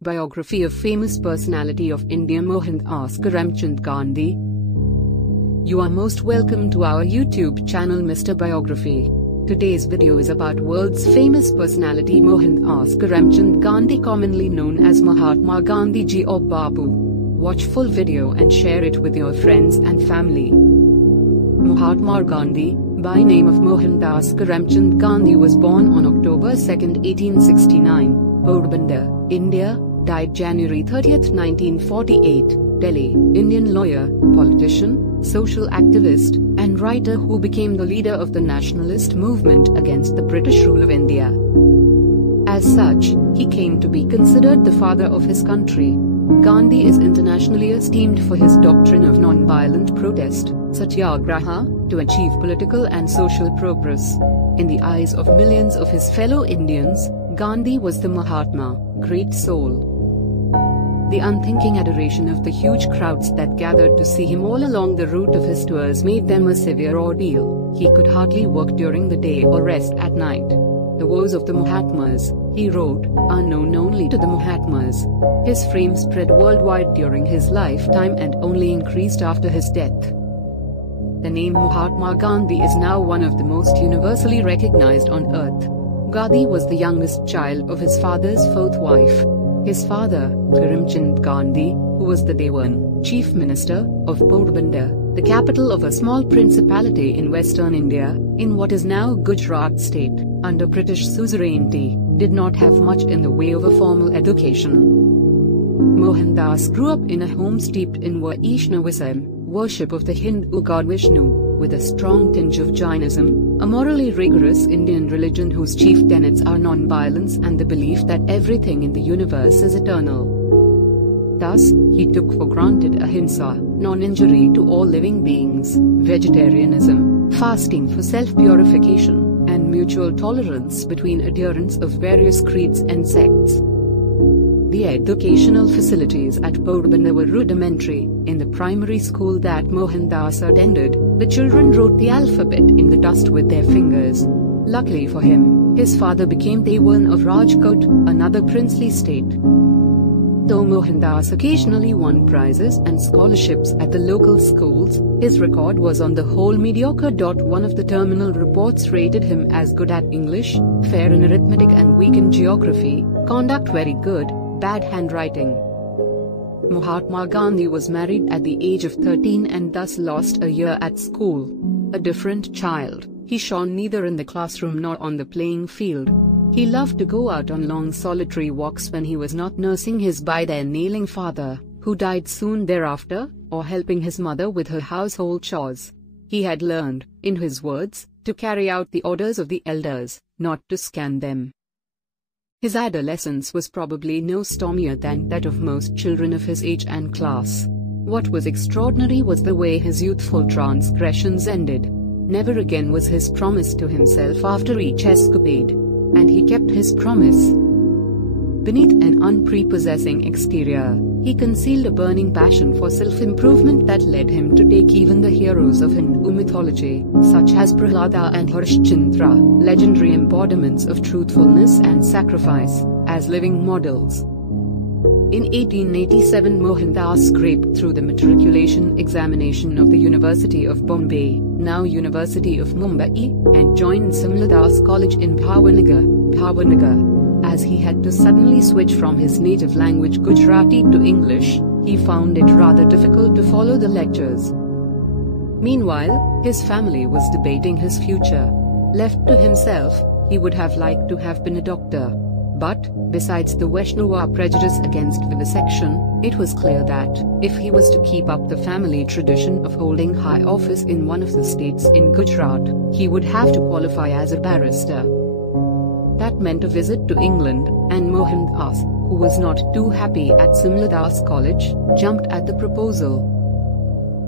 Biography of famous personality of India Mohandas Karamchand Gandhi. You are most welcome to our YouTube channel Mr. Biography. Today's video is about world's famous personality Mohandas Karamchand Gandhi, commonly known as Mahatma Gandhi ji or Bapu. Watch full video and share it with your friends and family. Mahatma Gandhi, by name of Mohandas Karamchand Gandhi, was born on October 2, 1869, Porbandar, India. Died January 30, 1948, Delhi. Indian lawyer, politician, social activist, and writer who became the leader of the nationalist movement against the British rule of India. As such, he came to be considered the father of his country. Gandhi is internationally esteemed for his doctrine of non-violent protest, satyagraha, to achieve political and social progress. In the eyes of millions of his fellow Indians, Gandhi was the Mahatma, great soul. The unthinking adoration of the huge crowds that gathered to see him all along the route of his tours made them a severe ordeal. He could hardly work during the day or rest at night. The woes of the Mahatmas, he wrote, are known only to the Mahatmas. His fame spread worldwide during his lifetime and only increased after his death. The name Mahatma Gandhi is now one of the most universally recognized on earth. Gandhi was the youngest child of his father's fourth wife. His father, Karamchand Gandhi, who was the Dewan, chief minister, of Porbandar, the capital of a small principality in western India, in what is now Gujarat state, under British suzerainty, did not have much in the way of a formal education. Mohandas grew up in a home steeped in Vaishnavism, worship of the Hindu god Vishnu, with a strong tinge of Jainism, a morally rigorous Indian religion whose chief tenets are non-violence and the belief that everything in the universe is eternal. Thus, he took for granted ahimsa, non-injury to all living beings, vegetarianism, fasting for self-purification, and mutual tolerance between adherents of various creeds and sects. The educational facilities at Porbandar were rudimentary. In the primary school that Mohandas attended, the children wrote the alphabet in the dust with their fingers. Luckily for him, his father became Dewan of Rajkot, another princely state. Though Mohandas occasionally won prizes and scholarships at the local schools, his record was on the whole mediocre. One of the terminal reports rated him as good at English, fair in arithmetic and weak in geography, conduct very good, bad handwriting. Mahatma Gandhi was married at the age of 13 and thus lost a year at school. A different child, he shone neither in the classroom nor on the playing field. He loved to go out on long solitary walks when he was not nursing his by then ailing father, who died soon thereafter, or helping his mother with her household chores. He had learned, in his words, to carry out the orders of the elders, not to scan them. His adolescence was probably no stormier than that of most children of his age and class. What was extraordinary was the way his youthful transgressions ended. Never again was his promise to himself after each escapade. And he kept his promise. Beneath an unprepossessing exterior, he concealed a burning passion for self-improvement that led him to take even the heroes of Hindu mythology, such as Prahlada and Harishchandra, legendary embodiments of truthfulness and sacrifice, as living models. In 1887, Mohandas scraped through the matriculation examination of the University of Bombay, now University of Mumbai, and joined Simladas College in Bhavanagar. As he had to suddenly switch from his native language Gujarati to English, he found it rather difficult to follow the lectures. Meanwhile, his family was debating his future. Left to himself, he would have liked to have been a doctor. But, besides the Vaishnava prejudice against vivisection, it was clear that, if he was to keep up the family tradition of holding high office in one of the states in Gujarat, he would have to qualify as a barrister. That meant a visit to England, and Mohandas, who was not too happy at Simladas College, jumped at the proposal.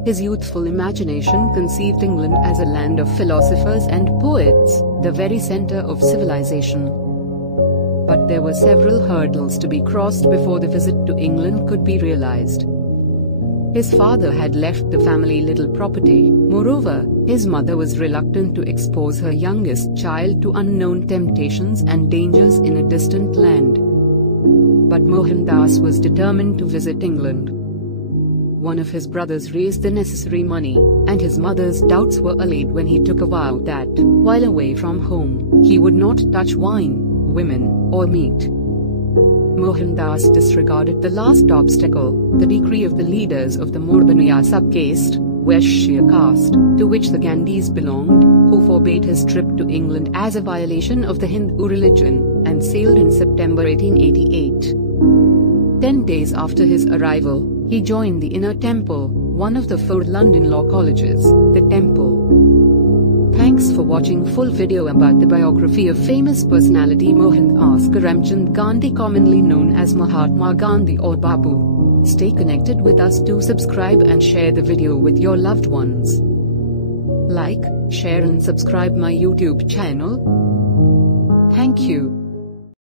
His youthful imagination conceived England as a land of philosophers and poets, the very center of civilization. But there were several hurdles to be crossed before the visit to England could be realized. His father had left the family little property. Moreover, his mother was reluctant to expose her youngest child to unknown temptations and dangers in a distant land. But Mohandas was determined to visit England. One of his brothers raised the necessary money, and his mother's doubts were allayed when he took a vow that, while away from home, he would not touch wine, women, or meat. Mohandas disregarded the last obstacle, the decree of the leaders of the Morbaniya sub-caste, Vaishya caste, to which the Gandhis belonged, who forbade his trip to England as a violation of the Hindu religion, and sailed in September 1888. 10 days after his arrival, he joined the Inner Temple, one of the 4 London law colleges, the Temple. Thanks for watching full video about the biography of famous personality Mohandas Karamchand Gandhi, commonly known as Mahatma Gandhi or Bapu. Stay connected with us. Do subscribe and share the video with your loved ones. Like, share and subscribe my YouTube channel. Thank you.